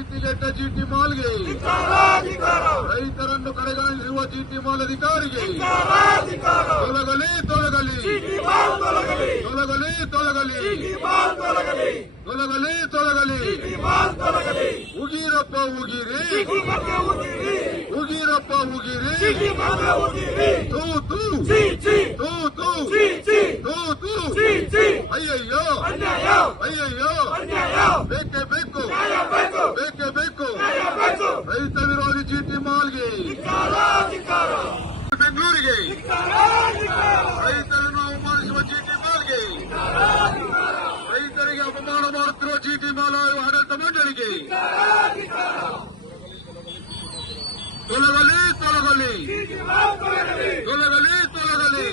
ನೀತಿಗೆಟ್ಟ ಜಿಟಿ ಮಾಲ್ಗೆ ರೈತರನ್ನು ಕಡೆಗಣಿಸಿರುವ ಜಿಟಿ ಮಾಲ್ ಅಧಿಕಾರಿಗೆ ತೊಲಗಲಿ ತೊಲಗಲಿ ತೊಲಗಲಿ ತೊಲಗಲಿ ತೊಲಗಲಿ ತೊಲಗಲಿ ಉಗಿರಪ್ಪ ಉಗಿರಿ ಉಗಿರಪ್ಪ ಉಗಿರಿ ತೂ ತೂ ತೂ ತೂ ತೂ ತೂ ಅಯ್ಯಯ್ಯೋ ಅಯ್ಯಯ್ಯೋ ಬೇಕೇ ಬೇಕು ಬೇಕೇ ಬೇಕು ರೈತ ವಿರೋಧಿ ಜಿಟಿ ಮಾಲ್ಗೆ ಬೆಂಗಳೂರಿಗೆ ರೈತರನ್ನು ಅವಮಾನಿಸುವ ಜಿಟಿ ಮಾಲ್ಗೆ ರೈತರಿಗೆ ಅಪಮಾನ ಮಾಡುತ್ತಿರುವ ಜಿಟಿ ಮಾಲ್ ಆಡಳಿತ ಮಂಡಳಿಗೆ ತೊಲಗಲಿ ತೊಲಗಲಿ ತೊಲಗಲಿ ತೊಲಗಲಿ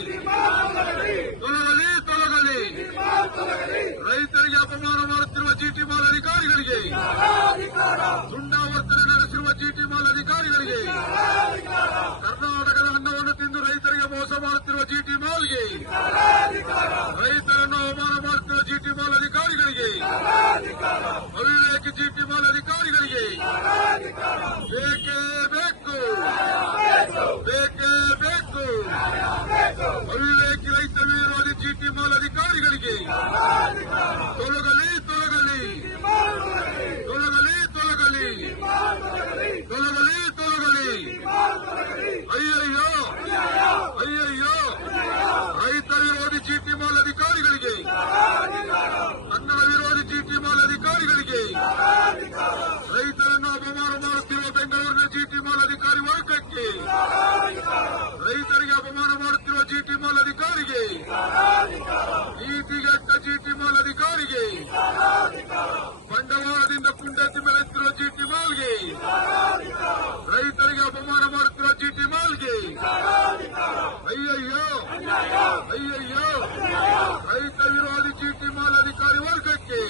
ತೊಲಗಲಿ ತೊಲಗಲಿ ರೈತರಿಗೆ ಅಪಮಾನ ಮಾಡುತ್ತಿರುವ ಜಿಟಿ ಮಾಲ್ ಅಧಿಕಾರಿಗಳಿಗೆ ದುಂಡಾವರ್ತನೆ ನಡೆಸಿರುವ ಜಿಟಿ ಮಾಲ್ ಅಧಿಕಾರಿಗಳಿಗೆ ಕರ್ನಾಟಕದ ಅನ್ನವನ್ನು ತಿಂದು ರೈತರಿಗೆ ಮೋಸ ಮಾಡುತ್ತಿರುವ ಜಿಟಿ ಮಾಲ್ಗೆ ರೈತರನ್ನು ಅವಮಾನ ಮಾಡುತ್ತಿರುವ ಜಿಟಿ ಮಾಲ್ ಅಧಿಕಾರಿಗಳಿಗೆ ಅವಿವೇಕಿ ಜಿಟಿ ಮಾಲ್ ಅಧಿಕಾರಿಗಳಿಗೆ ಬೇಕೇ ಬೇಕು ಬೇಕೇ ಬೇಕು ಅವಿವೇಕಿ ರೈತ ವಿರೋಧಿ ಜಿಟಿ ಮಾಲ್ ಅಧಿಕಾರಿಗಳಿಗೆ ತೊಲಗಲಿ ತೊಲಗಲಿ ತೊಲಗಲಿ ತೊಲಗಲಿ ತೊಲಗಲಿ ತೊಲಗಲಿ ಅಯ್ಯಯ್ಯೋ ಅಯ್ಯಯ್ಯೋ ರೈತ ವಿರೋಧಿ ಜಿಟಿ ಮಾಲ್ ಅಧಿಕಾರಿಗಳಿಗೆ ಕನ್ನಡ ವಿರೋಧಿ ಜಿಟಿ ಮಾಲ್ ಅಧಿಕಾರಿಗಳಿಗೆ ರೈತರನ್ನು ಅಪಮಾನ ಮಾಡುತ್ತಿರುವ ಬೆಂಗಳೂರಿನ ಜಿಟಿ ಮಾಲ್ ಅಧಿಕಾರಿ ವರ್ಗಕ್ಕೆ ರೈತರಿಗೆ ಅಪಮಾನ ಮಾಡುತ್ತಿರುವ ಜಿಟಿ ಮಾಲ್ ಅಧಿಕಾರಿಗೆ ನೀತಿಗೆಟ್ಟ ಜಿಟಿ ಮಾಲ್ ಅಧಿಕಾರಿಗೆ ಬಂಡವಾಳದಿಂದ ಪುಂಡತಿ ಮೆರೆಯುತ್ತಿರುವ ಜಿಟಿ ಮಾಲ್ಗೆ ರೈತರಿಗೆ ಅಪಮಾನ ಮಾಡುತ್ತಿರುವ ಜಿಟಿ ಮಾಲ್ಗೆ ಅಯ್ಯಯ್ಯೋ ಅಯ್ಯಯ್ಯೋ ರೈತ ವಿರೋಧಿ ಜಿಟಿ ಮಾಲ್ ಅಧಿಕಾರಿ ವರ್ಗಕ್ಕೆ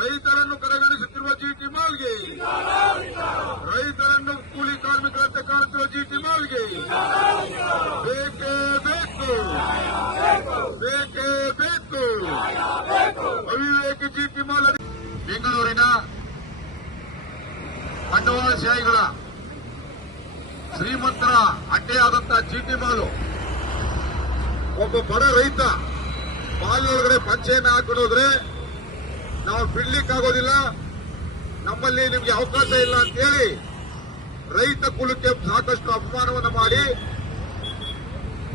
ರೈತರನ್ನು ಕಡೆಗಣಿಸುತ್ತಿರುವ ಜಿಟಿ ಮಾಲ್ಗೆ ರೈತರನ್ನು ಕೂಲಿ ಕಾರ್ಮಿಕರಂತೆ ಕಾಣುತ್ತಿರುವ ಜಿಟಿ ಮಾಲ್ಗೆ ಬೇಕೇ ಬೇಕು ಬೇಕೇ ಬೇಕು ಅವಿವೇಕಿ ಜಿಟಿ ಮಾಲ್ ಬೆಂಗಳೂರಿನ ಬಂಡವಾಳಶಾಹಿಗಳ ಶ್ರೀಮಂತರ ಅಡ್ಡೆಯಾದಂತಹ ಜಿಟಿ ಮಾಲು ಒಬ್ಬ ಬಡ ರೈತ ಮಾಲಿನೊಳಗಡೆ ಪಂಚೆಯನ್ನು ಹಾಕಿಡೋದ್ರೆ ನಾವು ಬಿಡ್ಲಿಕ್ಕಾಗೋದಿಲ್ಲ, ನಮ್ಮಲ್ಲಿ ನಿಮ್ಗೆ ಅವಕಾಶ ಇಲ್ಲ ಅಂತೇಳಿ ರೈತ ಕುಲಕ್ಕೆ ಸಾಕಷ್ಟು ಅಪಮಾನವನ್ನು ಮಾಡಿ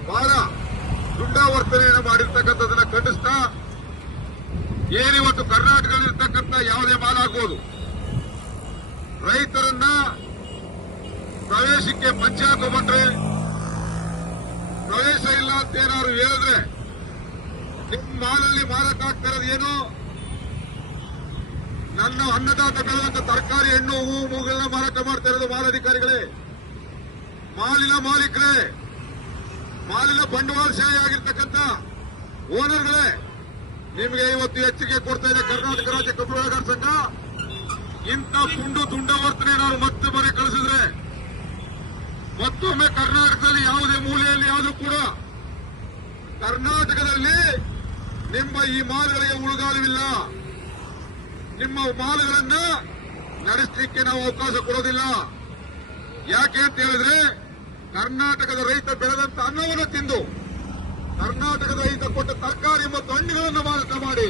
ಬಹಳ ದುಂಡಾವರ್ತನೆಯನ್ನು ಮಾಡಿರ್ತಕ್ಕಂಥದನ್ನ ಖಂಡಿಸ್ತಾ ಏನಿವತ್ತು ಕರ್ನಾಟಕದಲ್ಲಿರ್ತಕ್ಕಂಥ ಯಾವುದೇ ಮಾಲಾಗ್ಬೋದು ರೈತರನ್ನ ಪ್ರವೇಶಕ್ಕೆ ಪಂಚೆ ಹಾಕೊಂಡ್ರೆ ಪ್ರವೇಶ ಇಲ್ಲ ಅಂತ ಏನಾದ್ರು ಹೇಳಿದ್ರೆ ನಿಮ್ಮ ಮಾಲಲ್ಲಿ ಮಾರಾಟ ಆಗ್ತಾ ಇರೋದು ಏನು? ನನ್ನ ಅನ್ನದಾತ ಬೆಳೆದಂತ ತರಕಾರಿ, ಹಣ್ಣು, ಹೂವು, ಮೂಗಳನ್ನ ಮಾರಾಟ ಮಾಡ್ತಾ ಇರೋದು ಮಾಲಾಧಿಕಾರಿಗಳೇ, ಮಾಲಿನ ಮಾಲೀಕರೇ, ಮಾಲಿನ ಬಂಡವಾಳಶಾಹಿ ಆಗಿರ್ತಕ್ಕಂಥ ಓನರ್ಗಳೇ. ನಿಮಗೆ ಇವತ್ತು ಎಚ್ಚರಿಕೆ ಕೊಡ್ತಾ ಇದೆ ಕರ್ನಾಟಕ ರಾಜ್ಯ ಕಬ್ಬು ಬೆಳೆಗಾರರ ಸಂಘ. ಇಂಥ ಪುಂಡು ದುಂಡಾವರ್ತನೆ ನಾವು ಮತ್ತೆ ಮನೆ ಕಳಿಸಿದ್ರೆ ಮತ್ತೊಮ್ಮೆ ಕರ್ನಾಟಕದಲ್ಲಿ ಯಾವುದೇ ಮೂಲೆಯಲ್ಲಿ ಯಾವುದೂ ಕೂಡ ಕರ್ನಾಟಕದಲ್ಲಿ ನಿಮ್ಮ ಈ ಮಾಲ್ಗಳಿಗೆ ಉಳಿಗಾಲವಿಲ್ಲ. ನಿಮ್ಮ ಮಾಲ್ಗಳನ್ನ ನಡೆಸಲಿಕ್ಕೆ ನಾವು ಅವಕಾಶ ಕೊಡೋದಿಲ್ಲ. ಯಾಕೆ ಅಂತ ಹೇಳಿದ್ರೆ ಕರ್ನಾಟಕದ ರೈತ ಬೆಳೆದಂತ ಅನ್ನವನ್ನು ತಿಂದು ಕರ್ನಾಟಕದ ರೈತ ಕೊಟ್ಟ ತರಕಾರಿ ಮತ್ತು ಹಣ್ಣುಗಳನ್ನು ಮಾರಾಟ ಮಾಡಿ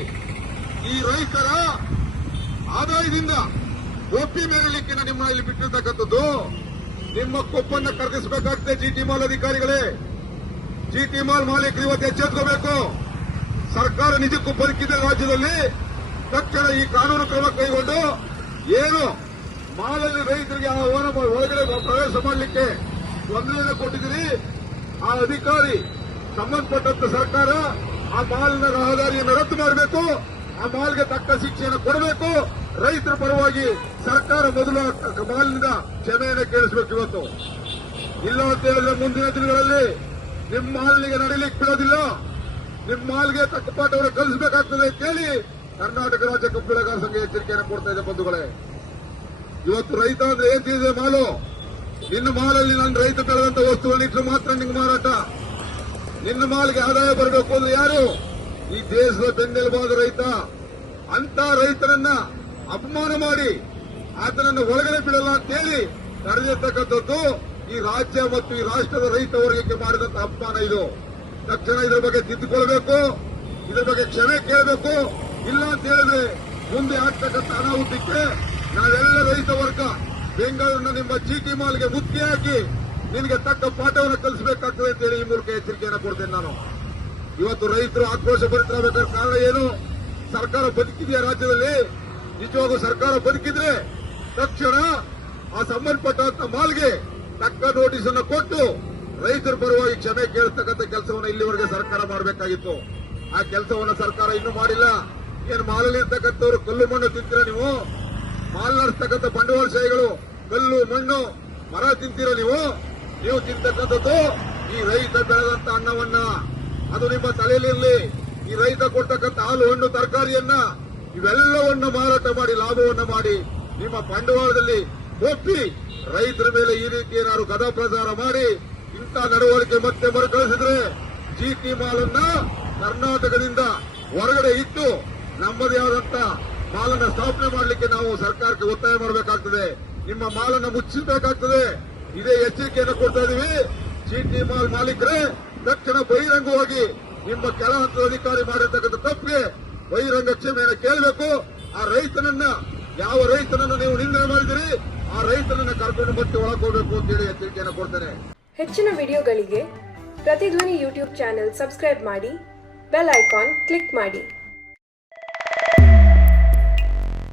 ಈ ರೈತರ ಆದಾಯದಿಂದ ಒಪ್ಪಿ ಮೇರಲಿಕ್ಕೆ ನಿಮ್ಮ ಇಲ್ಲಿ ಬಿಟ್ಟಿರ್ತಕ್ಕಂಥದ್ದು. ನಿಮ್ಮ ಕೊಪ್ಪನ್ನು ಕರಗಿಸಬೇಕಾಗ್ತದೆ ಜಿಟಿ ಮಾಲ್ ಅಧಿಕಾರಿಗಳೇ. ಜಿಟಿ ಮಾಲ್ ಮಾಲೀಕರು ಇವತ್ತು ಎಚ್ಚೆತ್ತುಕೋಬೇಕು. ಸರ್ಕಾರ ನಿಜಕ್ಕೂ ಬದುಕಿದೆ ರಾಜ್ಯದಲ್ಲಿ ತಕ್ಷಣ ಈ ಕಾನೂನು ಕ್ರಮ ಕೈಗೊಂಡು ಏನು ಮಾಲಲ್ಲಿ ರೈತರಿಗೆ ಒಳಗಡೆ ಪ್ರವೇಶ ಮಾಡಲಿಕ್ಕೆ ತೊಂದರೆಯನ್ನು ಕೊಟ್ಟಿದ್ದೀರಿ, ಆ ಅಧಿಕಾರಿ ಸಂಬಂಧಪಟ್ಟಂತ ಸರ್ಕಾರ ಆ ಮಾಲಿನ ರಹದಾರಿಯನ್ನು ರದ್ದು ಮಾಡಬೇಕು, ಆ ಮಾಲ್ಗೆ ತಕ್ಕ ಶಿಕ್ಷೆಯನ್ನು ಕೊಡಬೇಕು. ರೈತರ ಪರವಾಗಿ ಸರ್ಕಾರ ಮೊದಲು ಮಾಲಿನಿಂದ ಕ್ಷಮೆಯನ್ನು ಕೇಳಿಸಬೇಕು. ಇವತ್ತು ಇಲ್ಲ ಅಂತ ಹೇಳಿದ್ರೆ ಮುಂದಿನ ದಿನಗಳಲ್ಲಿ ನಿಮ್ಮ ಮಾಲಿಗೆ ನಡೀಲಿಕ್ಕೆ ಬಿಡೋದಿಲ್ಲ, ನಿಮ್ಮ ಮಾಲ್ಗೆ ತಕ್ಕ ಪಾಠವನ್ನು ಕಲಿಸಬೇಕಾಗ್ತದೆ ಅಂತೇಳಿ ಕರ್ನಾಟಕ ರಾಜ್ಯ ಕಬ್ಬು ಬೆಳೆಗಾರರ ಸಂಘ ಎಚ್ಚರಿಕೆಯನ್ನು ಕೊಡ್ತಾ ಇದೆ. ಬಂಧುಗಳೇ, ಇವತ್ತು ರೈತ ಅಂದ್ರೆ ಏನ್ ತಿಳಿದೆ ಮಾಲು? ನಿನ್ನ ಮಾಲಲ್ಲಿ ನನ್ನ ರೈತ ಬೆಳೆದಂತ ವಸ್ತುವನ್ನು ಇಟ್ಟರೆ ಮಾತ್ರ ನಿಂಗೆ ಮಾರಾಟ. ನಿನ್ನ ಮಾಲಿಗೆ ಆದಾಯ ಬರಬೇಕು ಅಂದ್ರೆ ಯಾರು? ಈ ದೇಶದ ಬೆನ್ನೆಲುಬಾದ ರೈತ. ಅಂತ ರೈತರನ್ನ ಅಪಮಾನ ಮಾಡಿ ಆತನನ್ನು ಒಳಗಡೆ ಬಿಡಲ್ಲ ಅಂತೇಳಿ ನಡೆದಿರ್ತಕ್ಕಂಥದ್ದು ಈ ರಾಜ್ಯ ಮತ್ತು ಈ ರಾಷ್ಟ್ರದ ರೈತ ವರ್ಗಕ್ಕೆ ಮಾಡಿದಂತ ಅಪಮಾನ ಇದು. ತಕ್ಷಣ ಇದ್ರ ಬಗ್ಗೆ ತಿದ್ದುಕೊಳ್ಬೇಕು, ಇದ್ರ ಬಗ್ಗೆ ಕ್ಷಮೆ ಕೇಳಬೇಕು. ಇಲ್ಲ ಅಂತ ಹೇಳಿದ್ರೆ ಮುಂದೆ ಆಗ್ತಕ್ಕಂಥ ಅನಾಹುತಕ್ಕೆ ನಾವೆಲ್ಲ ರೈತ ವರ್ಗ ಬೆಂಗಳೂರಿನ ನಿಮ್ಮ ಜಿಟಿ ಮಾಲ್ಗೆ ಮುತ್ತಿಗೆ ಹಾಕಿ ನಿನಗೆ ತಕ್ಕ ಪಾಠವನ್ನು ಕಲಿಸಬೇಕಾಗ್ತದೆ ಅಂತೇಳಿ ಈ ಮೂಲಕ ಎಚ್ಚರಿಕೆಯನ್ನು ಕೊಡ್ತೇನೆ ನಾನು. ಇವತ್ತು ರೈತರು ಆಕ್ರೋಶ ಭರಿತರಾಗಬೇಕಾದ ಕಾರಣ ಏನು? ಸರ್ಕಾರ ಬದುಕಿದೆಯಾ ರಾಜ್ಯದಲ್ಲಿ? ನಿಜವಾಗೂ ಸರ್ಕಾರ ಬದುಕಿದ್ರೆ ತಕ್ಷಣ ಆ ಸಂಬಂಧಪಟ್ಟಂತ ಮಾಲ್ಗೆ ತಕ್ಕ ನೋಟಿಸ್ ಅನ್ನು ಕೊಟ್ಟು ರೈತರ ಪರವಾಗಿ ಕ್ಷಮೆ ಕೇಳತಕ್ಕಂಥ ಕೆಲಸವನ್ನು ಇಲ್ಲಿವರೆಗೆ ಸರ್ಕಾರ ಮಾಡಬೇಕಾಗಿತ್ತು. ಆ ಕೆಲಸವನ್ನು ಸರ್ಕಾರ ಇನ್ನೂ ಮಾಡಿಲ್ಲ. ಏನು ಮಾಲಲ್ಲಿ ಇರ್ತಕ್ಕಂಥವ್ರು ಕಲ್ಲು ಮಣ್ಣು ತಿಂತೀರ ನೀವು? ಮಾಲ್ ನಡೆಸ್ತಕ್ಕಂಥ ಬಂಡವಾಳಶಾಹಿಗಳು ಕಲ್ಲು ಮಣ್ಣು ಮರ ತಿಂತೀರ ನೀವು ತಿಂತಕ್ಕಂಥದ್ದು ಈ ರೈತ ಬೆಳೆದಂತ ಅನ್ನವನ್ನ. ಅದು ನಿಮ್ಮ ತಲೆಯಲ್ಲಿರಲಿ. ಈ ರೈತ ಕೊಡ್ತಕ್ಕಂಥ ಹಾಲು ಹಣ್ಣು ತರಕಾರಿಯನ್ನ ಇವೆಲ್ಲವನ್ನ ಮಾರಾಟ ಮಾಡಿ ಲಾಭವನ್ನ ಮಾಡಿ ನಿಮ್ಮ ಬಂಡವಾಳದಲ್ಲಿ ಒಪ್ಪಿ ರೈತರ ಮೇಲೆ ಈ ರೀತಿ ಏನಾದ್ರು ಗದಾ ಪ್ರಚಾರ ಮಾಡಿ ಇಂಥ ನಡವಳಿಕೆ ಮತ್ತೆ ಮರುಕಳಿಸಿದ್ರೆ ಜಿಟಿ ಮಾಲನ್ನ ಕರ್ನಾಟಕದಿಂದ ಹೊರಗಡೆ ಇಟ್ಟು ನಮ್ಮದೇ ಆದಂತ ಮಾಲನ್ನ ಸ್ಥಾಪನೆ ಮಾಡಲಿಕ್ಕೆ ನಾವು ಸರ್ಕಾರಕ್ಕೆ ಒತ್ತಾಯ ಮಾಡಬೇಕಾಗ್ತದೆ. ನಿಮ್ಮ ಮಾಲನ್ನ ಮುಚ್ಚಬೇಕಾಗ್ತದೆ. ಇದೇ ಎಚ್ಚರಿಕೆಯನ್ನು ಕೊಡ್ತಾ ಇದೀವಿ. ಜಿಟಿ ಮಾಲ್ ಮಾಲೀಕರೇ ತಕ್ಷಣ ಬಹಿರಂಗವಾಗಿ ನಿಮ್ಮ ಕೆಳ ಹಂತದ ಅಧಿಕಾರಿ ಮಾಡಿರ್ತಕ್ಕಂಥ ತಪ್ಪಿಗೆ ಬಹಿರಂಗ ಕ್ಷಮೆಯನ್ನು ಕೇಳಬೇಕು. ಆ ರೈತನನ್ನ ಯಾವ ರೈತನನ್ನು ನೀವು ನಿಂದನೆ ಮಾಡಿದಿರಿ ಆ ರೈತನನ್ನ ಕರ್ಕೊಂಡು ಮತ್ತೆ ಒಳಗೋಗಬೇಕು ಅಂತೇಳಿ ಎಚ್ಚರಿಕೆಯನ್ನು ಕೊಡ್ತೇನೆ. ಹೆಚ್ಚಿನ ವಿಡಿಯೋಗಳಿಗೆ ಪ್ರತಿಧ್ವನಿ ಯೂಟ್ಯೂಬ್ ಚಾನೆಲ್ ಸಬ್ಸ್ಕ್ರೈಬ್ ಮಾಡಿ, ಬೆಲ್ ಐಕಾನ್ ಕ್ಲಿಕ್ ಮಾಡಿ.